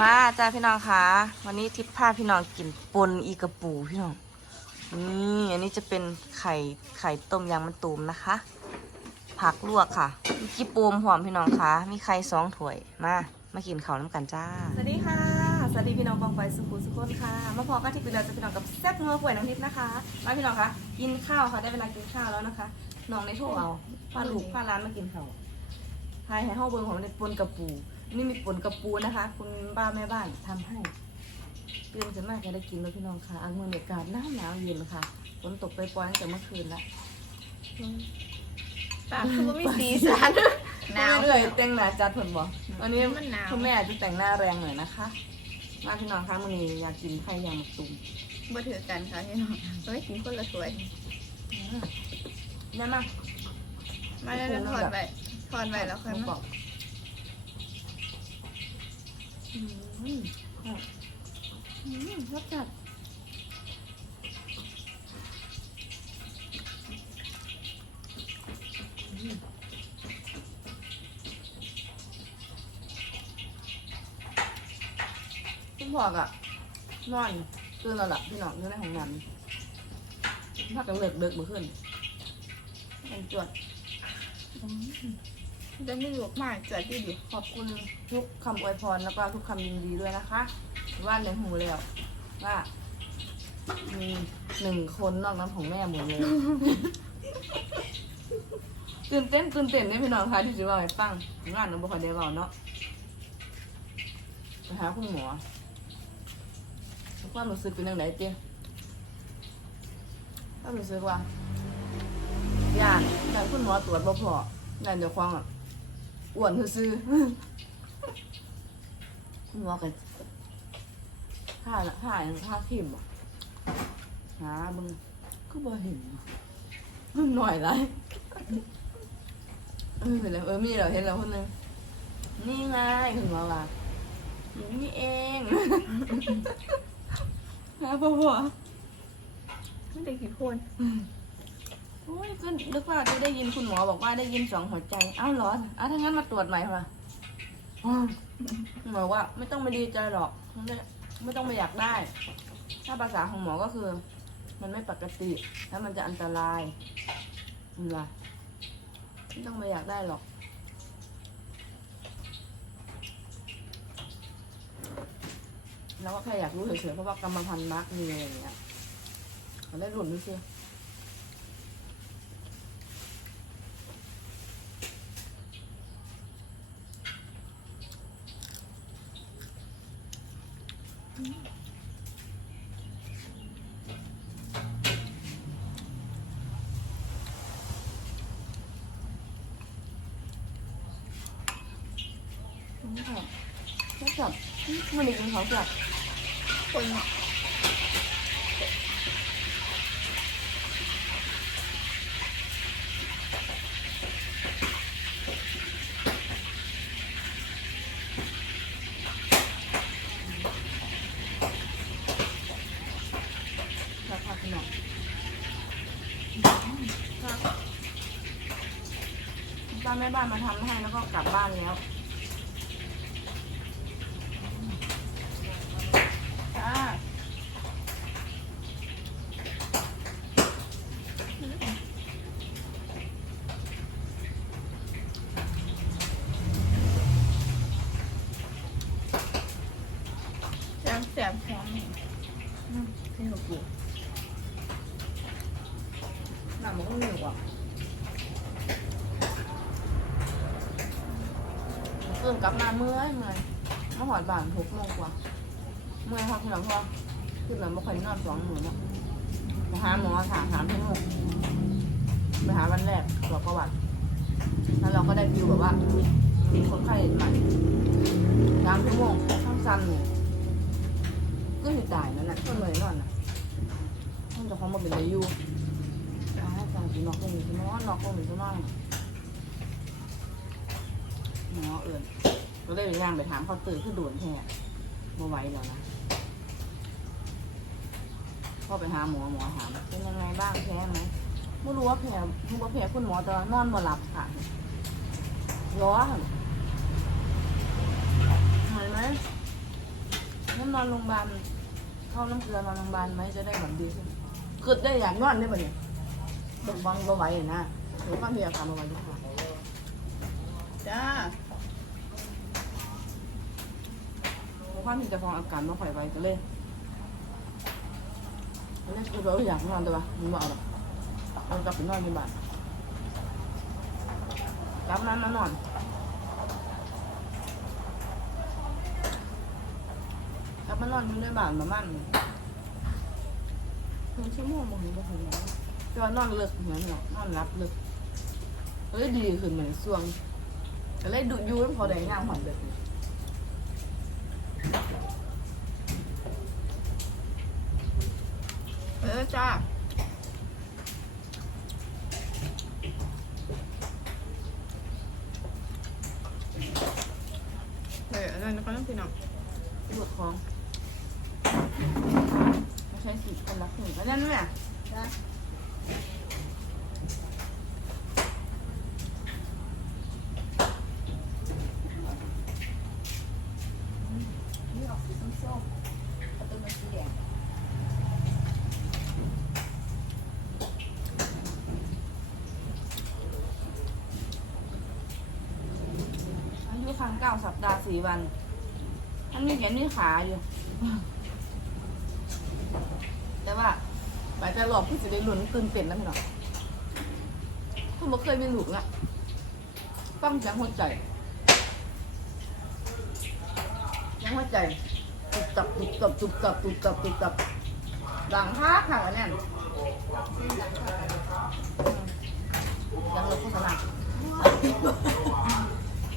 มาจ้าพี่น้องคะวันนี้ทิพย์พาพี่น้องกินปนอีกระปูพี่น้องนี่อันนี้จะเป็นไข่ไข่ต้มยางมะตูมนะคะ ผักลวกค่ะมีกีปูมหอมพี่น้องคะมีไข่สองถ้วยมามากินข้าวน้ำกันจ้าสวัสดีค่ะสวัสดีพี่น้องบองไฟสุขุสุขคนค่ะมาพอกันที่ปีเราจะพี่น้องกับแซ่บนัวป่วยน้ำทิพย์นะคะมาพี่น้องคะกินข้าวค่ะได้เวลากินข้าวแล้วนะคะน้องในโทรเอาพาลูกพาร้านมากินข้าวพายให้ห้องเบิงของเด็กปนกระปู นี่มีปนกระปูนะคะ คุณป้าแม่บ้านทำให้เตรียมจะมากจะได้กินแล้วพี่น้องค่ะอังเมืองอากาศหนาวหนาวเย็นค่ะฝนตกไปปล่อยๆตั้งแต่เมื่อคืนละปากคือว่ามีสีสันหนาวเรื่อยๆแต่งหน้าจัดผลบ่วันนี้มันหนาวคุณแม่อาจจะแต่งหน้าแรงหน่อยนะคะมาพี่น้องคะมื้อนี้อยากกินไข่ยางมะตูมบ่ถือกันค่ะพี่น้องเฮ้ยกินคนละถ้วยนี่มามาแล้วถอนไปถอนไปแล้วค่อยบมา อกอืมอืมรสจัดคุณพ่อกะนอนตื่นแล้วล่ะพี่น้องอยู่ในห้องน้ำพักกันเลิกเลิกมาขึ้นเป็นจวด จะไม่หลวกมากจวดที่ดิขอบคุณทุกคำอวยพรแล้วก็ทุกคำยินดีด้วยนะคะ ว่าในหูแล้วว่ามีหนึ่งคนนอกนั้นของแม่หมดเลยตื่นเต้นตื่นเต้นเนี่ยพี่น้องคะที่จะว่าให้ฟังงานนูบอกให้ได้เบาเนาะไปหาคุณหมอความรู้สึกเป็นยังไงเจ๊ความรู้สึกว่าย่านย่านคุณหมอตรวจบ่พอย่นเดี๋ยวควางอะ อ้วนซื่อคุณหมอกันท่าละท่าอย่างท่าทิมอะหามึงก็บ่เห็นมันหน่อยไรเออเป็นไรเออมีเหราเห็นแล้วคนนึงนี่ไงคุณหมอว่าอยู่นี่เองฮะพ่อพ่อไม่ได้กี่คน อ้ยก็นึกว่าจะได้ยินคุณหมอบอกว่าได้ยินสองหัวใจ เอ้าเหรออ้าวถ้างั้นมาตรวจใหม่ค่ะหมอว่าไม่ต้องไปดีใจหรอกไม่ไม่ต้องไปอยากได้ ถ้าภาษาของหมอก็คือ มันไม่ปกติ แล้วมันจะอันตรายอืมล่ะไม่ต้องไปอยากได้หรอกแล้วก็แค่อยากรู้เฉยๆเพราะว่ากรรมพันธุ์มักมีอะไรอย่างเงี้ยเขาได้หลุนด้วยซิ นี่ค่ะแล้วจับมันอีกเป็นเขาจับคนเนาะราคาขนาดป้าแม่บ้านมาทำให้แล้วก็กลับบ้านแล้วจ้า แสบแสบหอมนี่หัวปู หนังมันก็เหนียวอะเอิ่ม กลับมาเมื่อยเมื่อยมาหอดบ้านหกโมงกว่า เมื่อยครับพี่น้องพ่อคือเราไม่ค่อยนอนสองหมื่นเนาะไปหาหมอถามถามชั่โมงไปหาวันแรกตรวจประวัติ แล้วเราก็ได้ฟิวแบบว่ามีคนไข้ใหม่สามชั่วโมงทั้งสั้นเลยก็หิตายนั่นแหละก็เลยนอนนะต้องจะเขามาเป็นอายุอาจารย์จีนอกตรงนี้ที่นอนนอกตรงนี้ที่นอน หมอเอื่นก็เลยย่างไปถามเขาตื่นขึ้นด่วนแท้มาไหวแล้วนะพ่อไปหาหมอหมอถามเป็นยังไงบ้างแพ้ไหมไม่รู้ว่าแพ้ไม่รู้ว่าแพ้คุณหมอแต่ว่านอนบ่หลับค่ะร้อนเห็นไหมนอนโรงพยาบาลเข้าน้ำเกลือนอนโรงพยาบาลไหมจะได้แบบดีขึ้นคือได้อยากนอนได้ปะเนี่ยบังบ่ไหวนะหรือว่ามีอาการบ่ไหวทุกครั้งจ้าะว่ามที่จะฟองอาการบ่ค่อยไหวก็เลยก็เลยคือเราอยากนอนแต่ว่ามึงบอกหรอกเรากลับไปนอนที่บ้านกลับนั้นมานอนกลับมานอนอยู่ในบ้านประมาณครึ่งชั่วโมงบางทีก็ถึงแล้วแต่ว่านอนเลิกเหมือนเนาะนอนรับเลิกก็เลยดีขึ้นเหมือนส่วงก็เลยดูอยูให้พอได้งามหอมเด็ก เออ จ้าเดี๋ยวอันนั้นก็ต้องพี่น้องปวดคองไม่ใช่สิคนรักหนึ่งแล้วนั่นแหละจ้า นี่ออกสีส้มๆประตูมันสีแดง อายุ ครั้งเก้าสัปดาห์สี่วันท่านมีแขนมีขาอยู่ แต่ว่าไปแต่หลอกพี่จะได้ลุ้นตื่นเต้นนะพี่น้องคุณบ่เคยมีลูกละฟังเสียงหัวใจเสียงหัวใจตุบตับตุบตับตุบตับตุบตับตุบตับดังฮักค่ะอันนั้นยังรถโฆษณา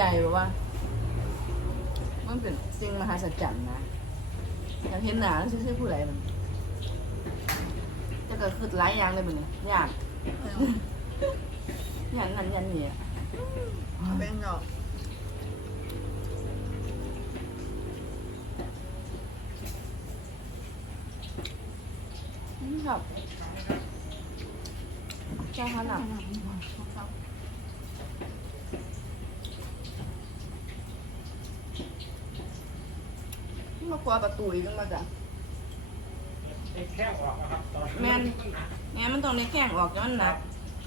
ใจแบบว่า มันเป็นสิ่งมหัศจรรย์นะอยากเห็นหนาแล้วซื่อๆผู้ใดมันจะเกิดขึ้นหลายอย่างเลยมันเนี่ยยากยันนั่นยันนี่อะเป็นเนาะอืมครับเจ้าขนาด มากลัวประตูอีกมาจ้ะแค่ออกนะครับตอนแม่นแง่มันต้องในแข้งออกจากมันหนัก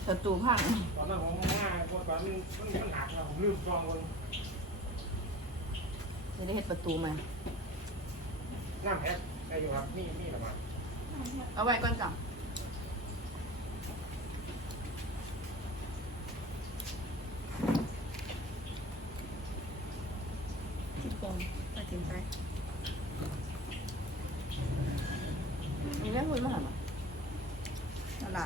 ศัตรูพังตอนนั้นผมมาตอนมันมันหนักนะผมลืมจองคนจะได้เห็ดประตูมาน้ำแพ็คใครอยู่ครับนี่นี่หรอมาเอาไว้ก่อนจ้ะ ที่ปงไปกินไป มีแม่คุ ยมาหามานั่นแหละ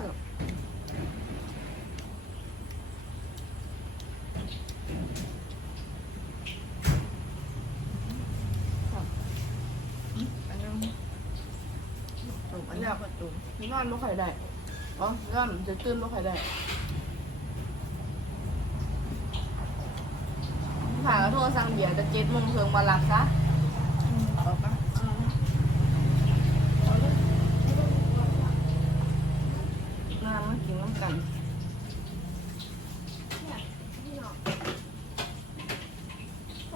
อันนึงตุ่มอันนี้ก็ตุ่มมีนอนไม่ค่อยได้อ๋อนอนจะตื่นไม่ค่อยได้ผ่านโทรสั่งเบียร์จะเจ็ดโมงเพิงมารับซะ เอาปะ น้ำมา กินน้ำกัน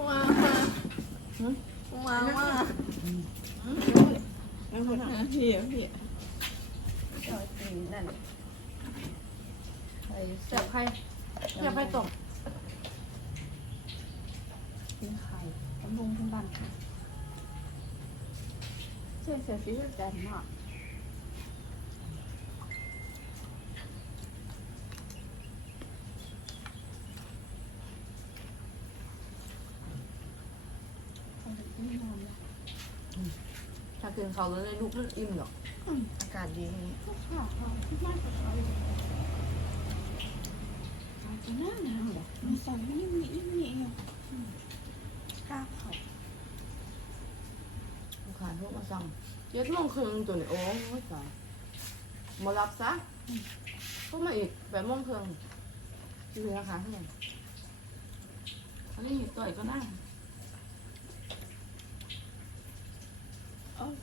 ว้าวหืมว้าวว้าวไม่ค่อยทำพี่พี่จอยตีนั่นไปเสียบไข่เสียบไข่ต้มกินไข่บำรุงทุกวันช่วยเสียชีวิตใจมาก กินเขาแล้วเลยลูกเลือดอิ่มหรออากาศดีนี้ก็ชอบเขาที่มากกว่เลยจจะน่าหนาวหรอมันใส่ไม่ยิ่งมีอิ่งมมีเองกล้าเขาลูกค้าโทรมาสั่งเย็ดโมงครึ่งตัวนี้โอ้ยามารับซะก็มาอีกแปบโมงครึ่งเหลือค่ะเพื่อนอันนี้ต่อยก็น่า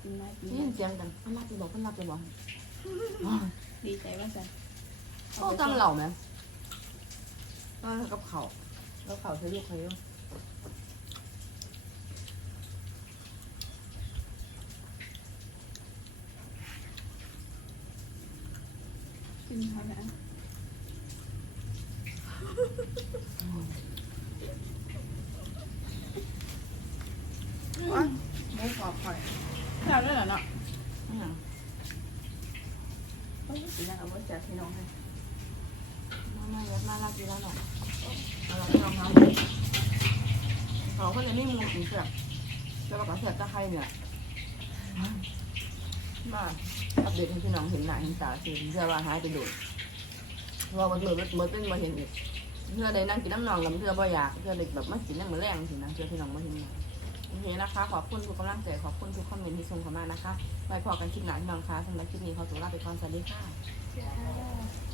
กินไหมกินนี่ไหมยินเสียงกันเพิ่นรับจะบอกเพิ่นรับจะบอกดีใจว่าจะโอ้ตำเหล่าไหมตำกับเขาวแล้วเขาวใช้ลูกใครอยู่กินเขาแล้วว้าไม่ขอบคอยแซ่บด้วยเหรอเนาะ อืม โอ้ยกินแล้วเอาไว้แจกพี่น้องให้ มามาเยอะมารับดีแล้วหน่อยเอาละพี่น้องครับเขาคนจะไม่มูสีเสือกแล้วก็เสือกตะไคร้เนี่ยมาอัปเดตให้พี่น้องเห็นหน้าเห็นตาสิเชื่อว่าหายไปโดนว่าวันเมื่อเมื่อเป็นมาเห็นอีกเพื่อได้นั่งกินน้ำนองล้วเพื่อบ่อยากเพื่อเด็กแบบมากินน้ำมือแรงสินะเพื่อพี่น้องมาเห็นหน้าโอเคนะคะ ขอบคุณทุกกำลังใจขอบคุณทุกคอมเมนต์ที่ส่งเข้ามานะคะไว้พอกันคลิปหน้าพี่น้องคะสำหรับคลิปนี้ขอตัวลาไปก่อนสวัสดีค่ะ